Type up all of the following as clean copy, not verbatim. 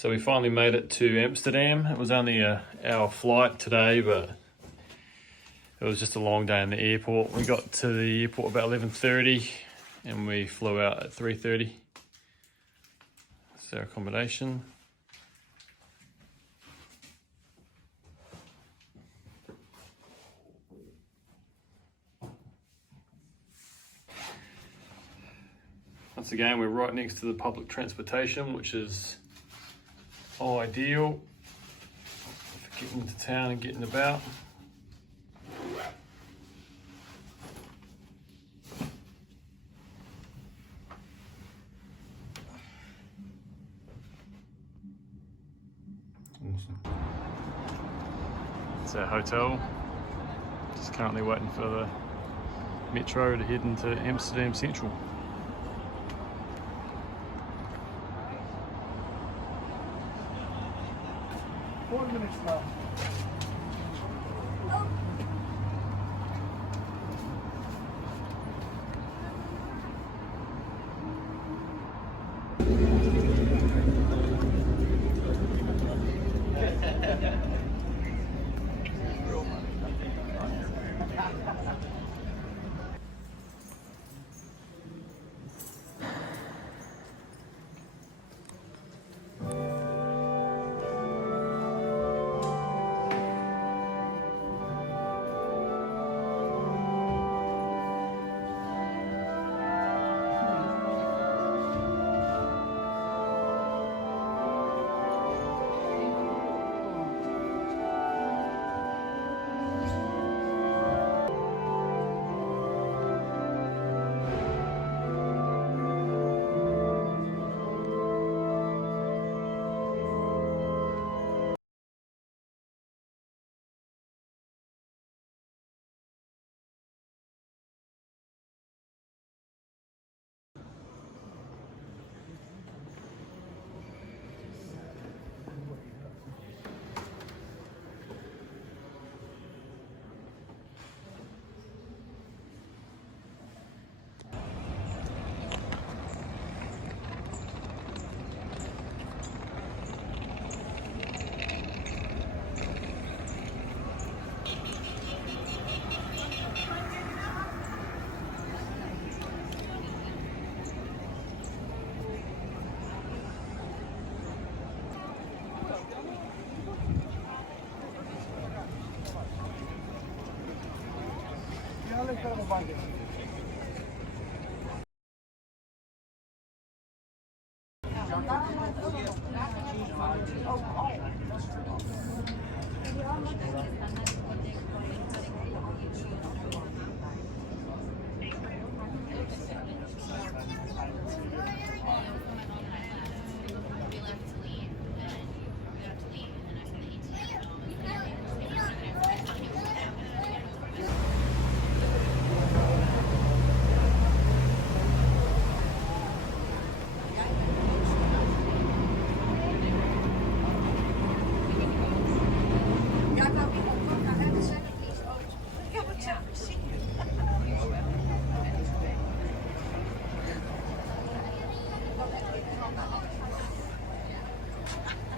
So we finally made it to Amsterdam. It was only an hour flight today, but it was just a long day in the airport. We got to the airport about 11:30 and we flew out at 3:30. That's our accommodation. Once again, we're right next to the public transportation, which is ideal for getting to town and getting about. Awesome. It's our hotel. Just currently waiting for the metro to head into Amsterdam Central.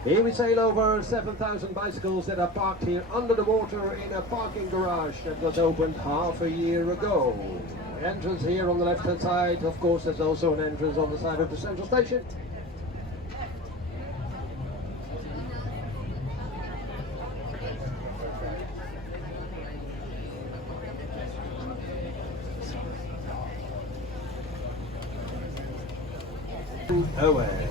Here we sail over 7,000 bicycles that are parked here under the water in a parking garage that was opened half a year ago. Entrance here on the left hand side. Of course, there's also an entrance on the side of the central station. Away.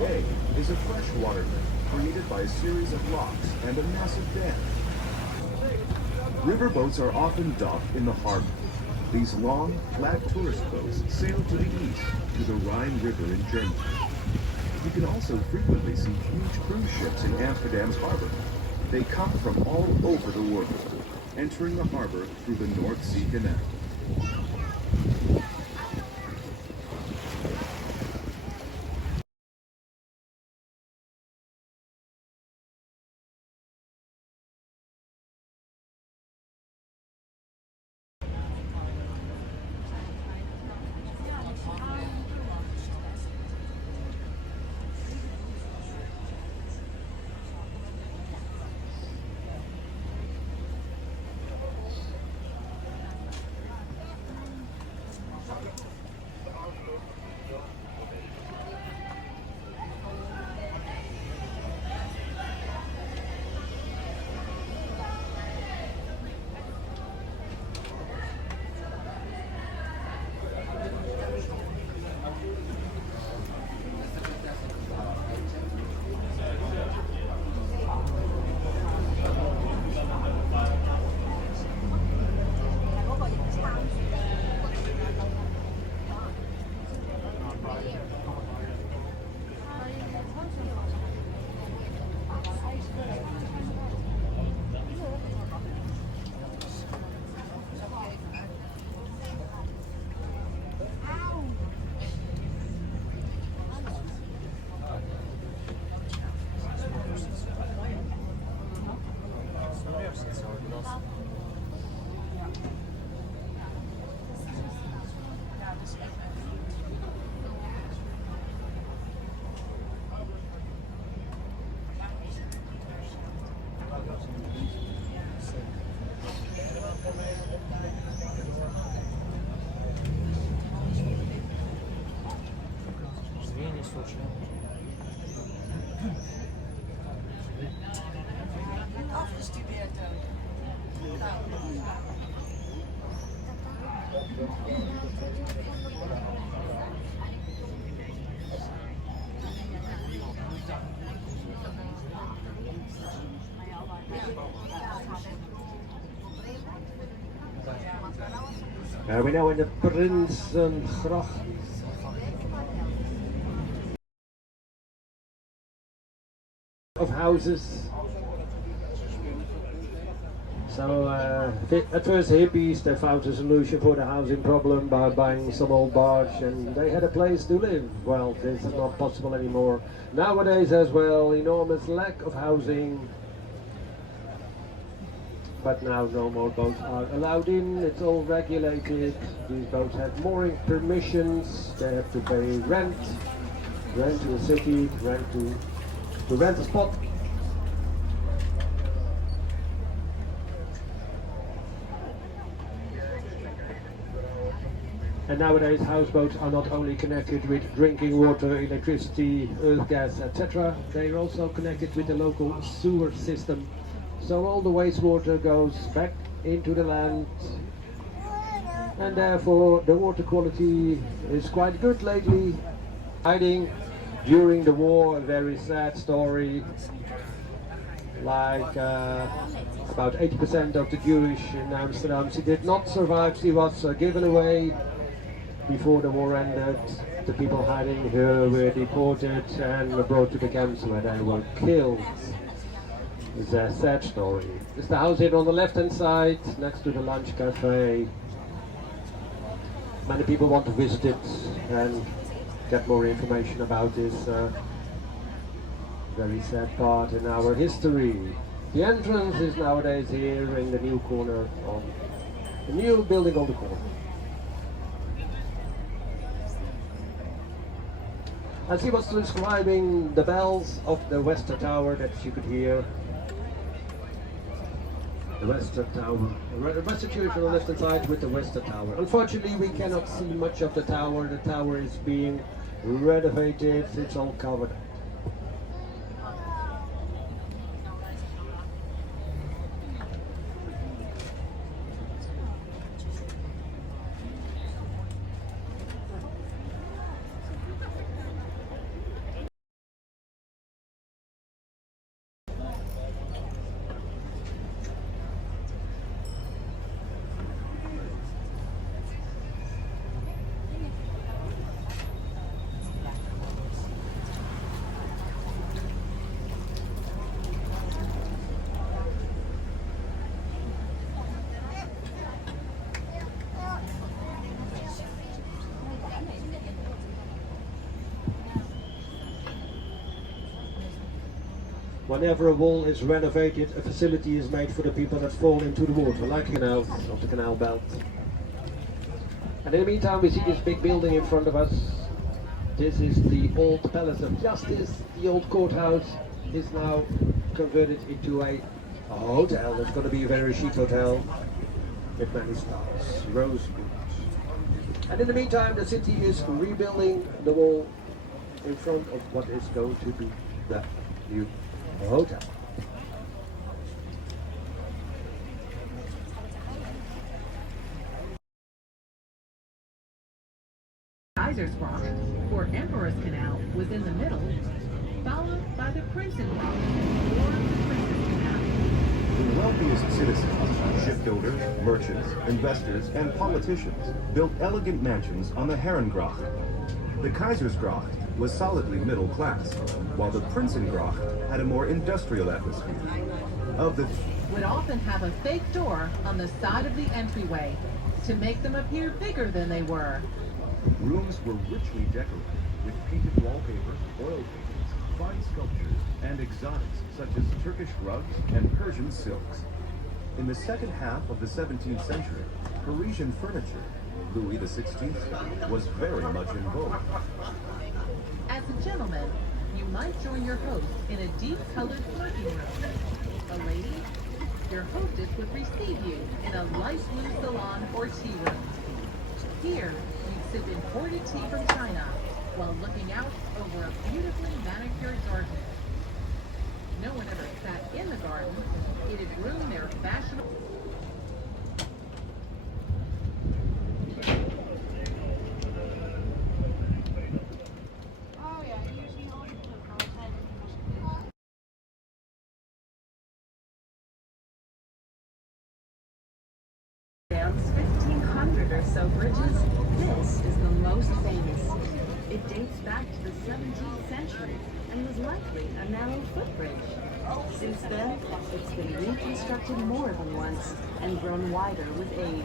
A is a freshwater lake created by a series of locks and a massive dam. Riverboats are often docked in the harbor. These long, flat tourist boats sail to the east to the Rhine River in Germany. You can also frequently see huge cruise ships in Amsterdam's harbor. They come from all over the world, entering the harbor through the North Sea Canal. Afgestudeerd ook. We're now in the Prinsengracht. Of houses. So at first hippies, they found a solution for the housing problem by buying some old barge, and they had a place to live. Well, this is not possible anymore. Nowadays as well, enormous lack of housing. But now no more boats are allowed in, it's all regulated. These boats have mooring permissions, they have to pay rent to a city, to rent a spot. And nowadays houseboats are not only connected with drinking water, electricity, earth gas, etc. They are also connected with the local sewer system. So all the wastewater goes back into the land, and therefore the water quality is quite good lately. Hiding during the war, a very sad story, like about 80% of the Jewish in Amsterdam, she did not survive, she was given away before the war ended. The people hiding her were deported and were brought to the camps where they were killed. It's a sad story. It's the house here on the left hand side, next to the lunch cafe. Many people want to visit it and get more information about this very sad part in our history. The entrance is nowadays here in the new corner, on the new building on the corner. As he was describing the bells of the Western Tower that you could hear. The Western Tower. The Western Church on the left hand side with the Western Tower. Unfortunately, we cannot see much of the tower. The tower is being renovated. It's all covered. Whenever a wall is renovated, a facility is made for the people that fall into the water, like the canals of the canal belt. And in the meantime, we see this big building in front of us. This is the old Palace of Justice. The old courthouse is now converted into a hotel. It's going to be a very chic hotel with many stars, rose good. And in the meantime, the city is rebuilding the wall in front of what is going to be the new hotel. Kaisersgracht, or Emperor's Canal, was in the middle, followed by the Prinsengracht, or the Princess Canal. The wealthiest citizens, shipbuilders, merchants, investors, and politicians built elegant mansions on the Herrengracht. The Kaisersgracht was solidly middle class, while the Prinsengracht had a more industrial atmosphere. Would often have a fake door on the side of the entryway to make them appear bigger than they were. Rooms were richly decorated with painted wallpaper, oil paintings, fine sculptures, and exotics such as Turkish rugs and Persian silks. In the second half of the 17th century, Parisian furniture, Louis XVI style, was very much in vogue. As a gentleman, you might join your host in a deep-colored smoking room. A lady, your hostess would receive you in a light blue salon or tea room. Here, you'd sip imported tea from China while looking out over a beautifully manicured garden. No one ever sat in the garden. It had groomed their fashionable... Amsterdam's 1,500 or so bridges, this is the most famous. It dates back to the 17th century and was likely a narrow footbridge. Since then, it's been reconstructed more than once and grown wider with age.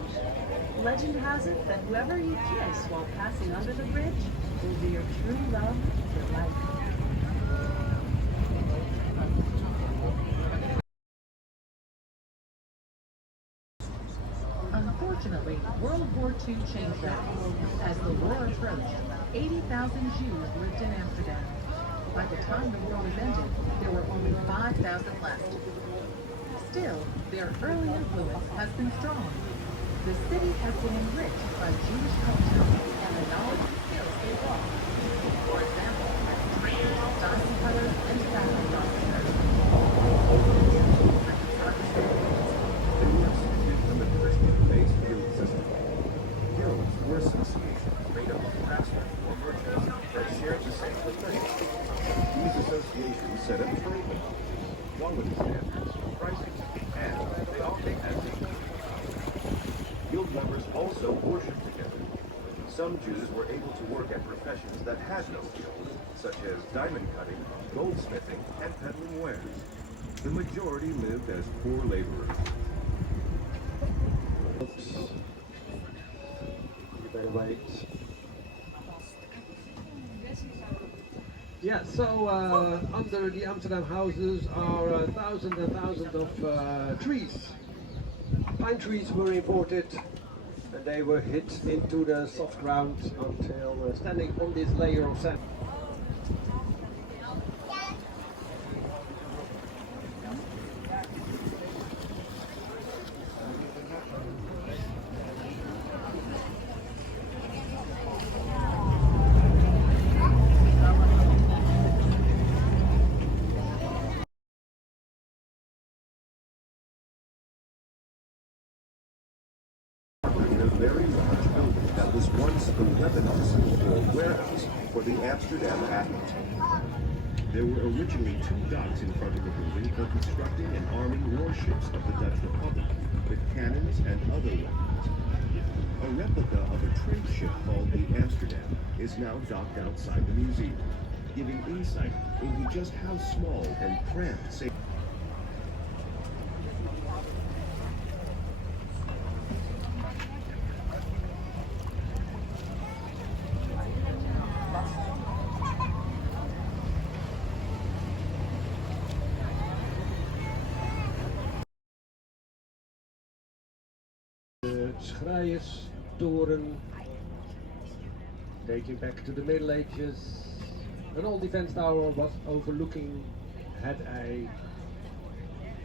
Legend has it that whoever you kiss while passing under the bridge will be your true love for life. Unfortunately, World War II changed that. As the war approached, 80,000 Jews lived in Amsterdam. By the time the war was ended, there were only 5,000 left. Still, their early influence has been strong. The city has been enriched by Jewish culture and the knowledge and skills they brought. For example, traders, diamond cutters, and factory officers. They were instituted from the Christian-based guild system. Guilds were associations made up of craftsmen or merchants that shared the same profession. These associations set up trade monopolies, quality standards, pricing, and they often had secrets. Guild members also worshiped together. Some Jews were able to work at professions that had no guild, such as diamond cutting, goldsmithing, and peddling wares. The majority lived as poor laborers. Oops. You better wait. Yeah, so under the Amsterdam houses are thousands and thousands of trees. Pine trees were imported and they were hit into the soft ground until standing on this layer of sand. A very large building that was once the weapon arsenal or warehouse for the Amsterdam Admiralty. There were originally 2 docks in front of the building for constructing and arming warships of the Dutch Republic with cannons and other weapons. A replica of a trade ship called the Amsterdam is now docked outside the museum, giving insight into just how small and cramped Vrijerstoren, dating back to the Middle Ages. An old defense tower was overlooking Het Ei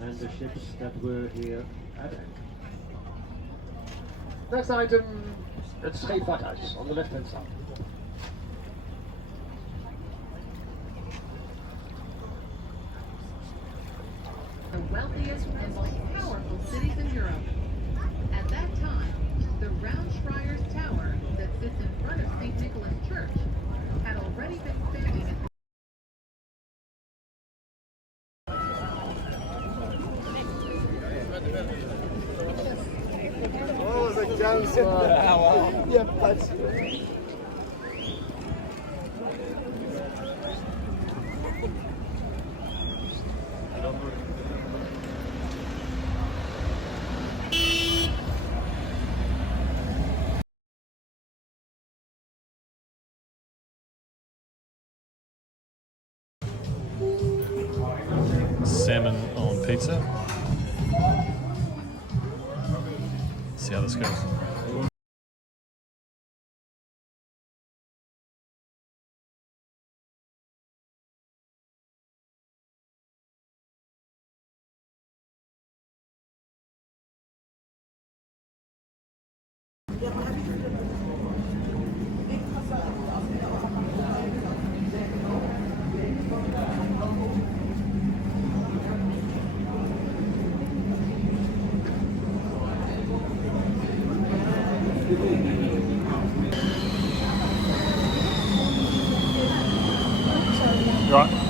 and the ships that were here at anchor. Next item, het Scheepvaarthuis on the left hand side. The wealthiest and most powerful cities in Europe. At that time, the Roundschreiers Tower that sits in front of St. Nicholas Church had already been standing at Salmon on pizza. See how this goes. Right.